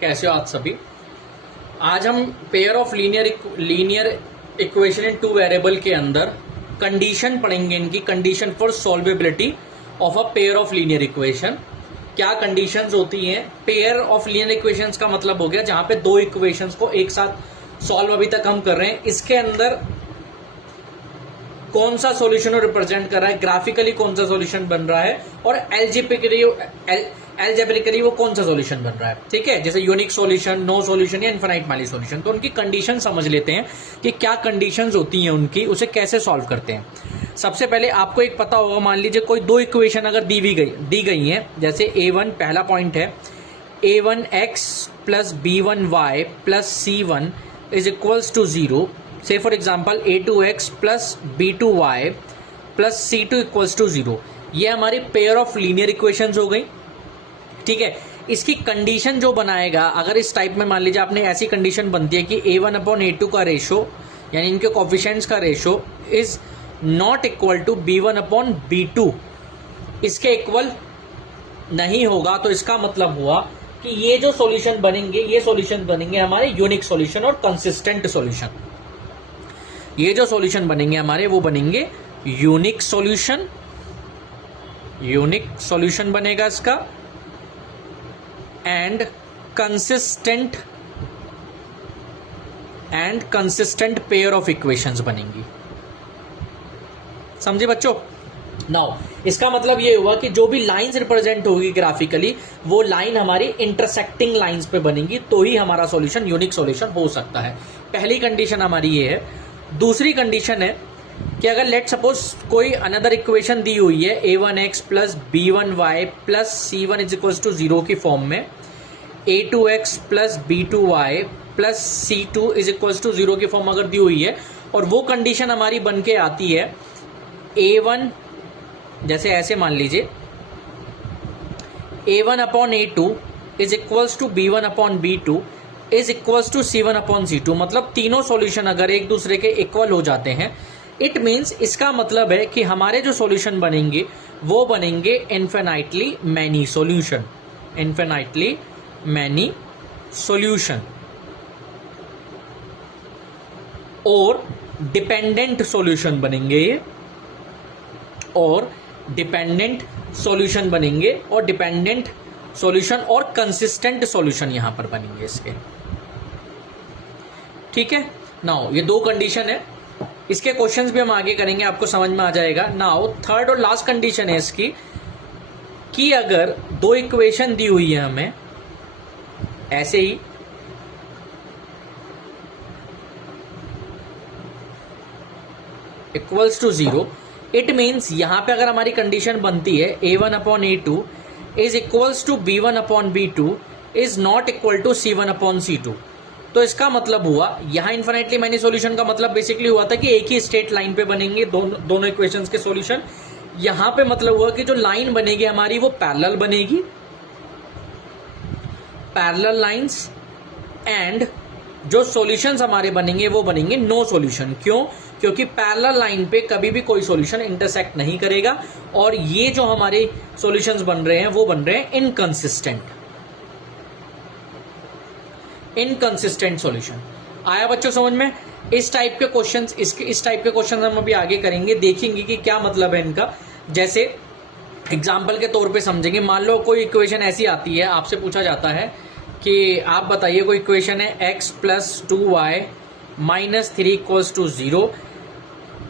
कैसे हो आप सभी। आज हम pair of linear equation in two variable के अंदर कंडीशन पढ़ेंगे, इनकी condition for solvability of a pair of linear equation. क्या कंडीशंस होती हैं? पेयर ऑफ लीनियर इक्वेशंस का मतलब हो गया जहां पे दो इक्वेशंस को एक साथ सॉल्व अभी तक हम कर रहे हैं, इसके अंदर कौन सा सॉल्यूशन रिप्रेजेंट कर रहा है, ग्राफिकली कौन सा सॉल्यूशन बन रहा है, और एल्जेब्रिकली वो कौन सा सॉल्यूशन बन रहा है। ठीक है, जैसे यूनिक सॉल्यूशन, नो सॉल्यूशन या इनफाइनाइट माइली सॉल्यूशन। तो उनकी कंडीशन समझ लेते हैं कि क्या कंडीशंस होती हैं उनकी, उसे कैसे सॉल्व करते हैं। सबसे पहले आपको एक पता होगा, मान लीजिए कोई दो इक्वेशन अगर दी गई हैं, जैसे A1 पहला पॉइंट है, A1x plus B1y plus C1 is equals to 0। Say for example A2x plus B2y plus C2 equals to 0। ये हमारी पेयर ऑफ लीनियर इक्वेशंस हो गई। ठीक है, इसकी कंडीशन जो बनाएगा, अगर इस टाइप में मान लीजिए आपने ऐसी कंडीशन बनती है कि A1 अपॉन A2 का रेशो यानी इनके कोफिशिएंट्स का ratio is not equal to B1 upon B2, इसके इक्वल नहीं होगा, तो इसका मतलब हुआ कि ये जो सॉल्यूशन बनेंगे, ये सॉल्यूशन बनेंगे हमारे यूनिक सॉल्यूशन और कंसिस्टेंट सॉल्यूशन। ये जो सॉल्यूशन बनेंगे हमारे, वो बनेंगे यूनिक सॉल्यूशन। यूनिक सॉल्यूशन बनेगा इसका, and consistent pair of equations बनेंगी। समझे बच्चों? नाउ इसका मतलब ये हुआ कि जो भी लाइंस रिप्रेजेंट होगी ग्राफिकली, वो लाइन हमारी इंटरसेक्टिंग लाइंस पे बनेंगी, तो ही हमारा सॉल्यूशन यूनिक सॉल्यूशन हो सकता है। पहली कंडीशन हमारी ये है। दूसरी कंडीशन है कि अगर लेट सपोज कोई अनदर इक्वेशन दी हुई है A1x plus B1y plus C1 is equal to 0 की फॉर्म में, A2x plus B2y plus C2 is equal to 0 की फॉर्म अगर दी हुई है, और वो कंडीशन हमारी बन के आती है A1, जैसे ऐसे मान लीजिए A1 upon A2 is equals to B1 upon B2 is equals to C1 upon C2। मतलब तीनों सॉल्यूशन अगर एक दूसरे के इक्वल हो जाते हैं, इट मीन्स इसका मतलब है कि हमारे जो सॉल्यूशन बनेंगे वो बनेंगे infinitely many solution. Infinitely many solution और डिपेंडेंट सॉल्यूशन बनेंगे ये, और डिपेंडेंट सॉल्यूशन बनेंगे, और डिपेंडेंट सॉल्यूशन और कंसिस्टेंट सॉल्यूशन यहां पर बनेंगे इसके। ठीक है, नाउ ये दो कंडीशन है, इसके क्वेश्चंस भी हम आगे करेंगे, आपको समझ में आ जाएगा। नाउ थर्ड और लास्ट कंडीशन है इसकी कि अगर दो इक्वेशन दी हुई है हमें ऐसे ही, इक्वल्स टू 0, इट मीन्स यहां पे अगर हमारी कंडीशन बनती है A1 upon A2 is equals to B1 upon B2 is not equal to C1 upon C2, तो इसका मतलब हुआ यहां इनफिनिटली मैनी सॉल्यूशन का मतलब बेसिकली हुआ था कि एक ही स्ट्रेट लाइन पे बनेंगे दोनों इक्वेशंस के सॉल्यूशन। यहां पे मतलब हुआ कि जो लाइन बनेगी हमारी वो पैरेलल बनेगी, पैरेलल लाइंस, एंड जो सॉल्यूशंस हमारे बनेंगे वो बनेंगे नो सॉल्यूशन। क्यों? क्योंकि पैरेलल लाइन पे कभी भी कोई सॉल्यूशन इंटरसेक्ट नहीं करेगा, और ये जो हमारे सॉल्यूशंस बन रहे हैं वो बन रहे हैं इनकंसिस्टेंट सॉल्यूशन। आया बच्चों समझ में? इस टाइप के क्वेश्चंस, इस टाइप के क्वेश्चंस हम अभी आगे करेंगे, देखेंगे कि क्या मतलब है इनका। जैसे एग्जाम्पल के तौर पे समझेंगे, मान लो कोई इक्वेशन ऐसी आती है, आपसे पूछा जाता है कि आप बताइए कोई इक्वेशन है x plus 2y minus 3 equals to 0,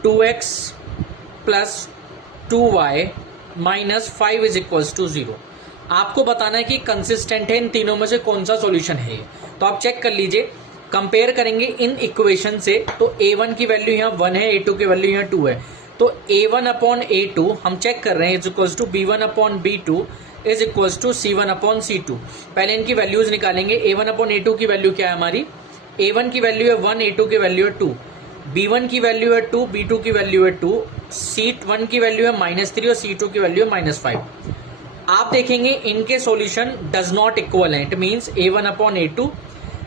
2x plus 2y minus 5 is equals to 0। आपको बताना है कि कंसिस्टेंट है इन तीनों में से कौन सा सॉल्यूशन है। तो आप चेक कर लीजिए, कंपेयर करेंगे इन इक्वेशन से, तो A1 की वैल्यू यहाँ 1 है, A2 की वैल्यू यहाँ 2 है, तो A1 अपॉन A2 हम चेक कर रहे हैं is equals to B1 upon B2 is equals to C1 upon C2। पहले इनकी वैल्यूज निकालेंगे। A1 अपॉन A2 की वैल्यू क्या है हमारी? A1 की वैल्यू है 1, A2 की वैल्यू है 2, B1 की वैल्यू है 2, B2 की वैल्यू है 2, C1 की वैल्यू है -3 और C2 की वैल्यू है -5। आप देखेंगे इनके सॉल्यूशन डज नॉट इक्वल है, it means A1 upon A2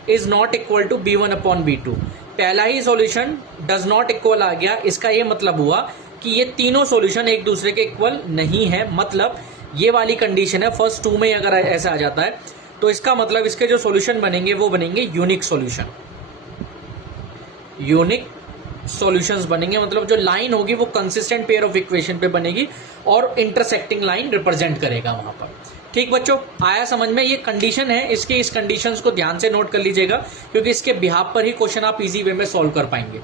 is not equal to B1 upon B2। पहला ही सॉल्यूशन डज नॉट इक्वल आ गया, इसका ये मतलब हुआ कि ये तीनों सॉल्यूशन एक दूसरे के इक्वल नहीं है। मतलब ये वाली कंडीशन है, फर्स्ट टू में अगर ऐसा आ जाता है तो इसका मतलब इसके जो सॉल्यूशन बनेंगे वो बनेंगे यूनिक सॉल्यूशन। यूनिक सॉल्यूशंस बनेंगे मतलब जो लाइन होगी वो कंसिस्टेंट पेयर ऑफ इक्वेशन पे बनेगी और इंटरसेक्टिंग लाइन रिप्रेजेंट करेगा वहां पर। ठीक बच्चों, आया समझ में? ये कंडीशन है, इसके इस कंडीशंस को ध्यान से नोट कर लीजिएगा क्योंकि इसके बिहाफ पर ही क्वेश्चन आप इजी वे में सॉल्व कर पाएंगे।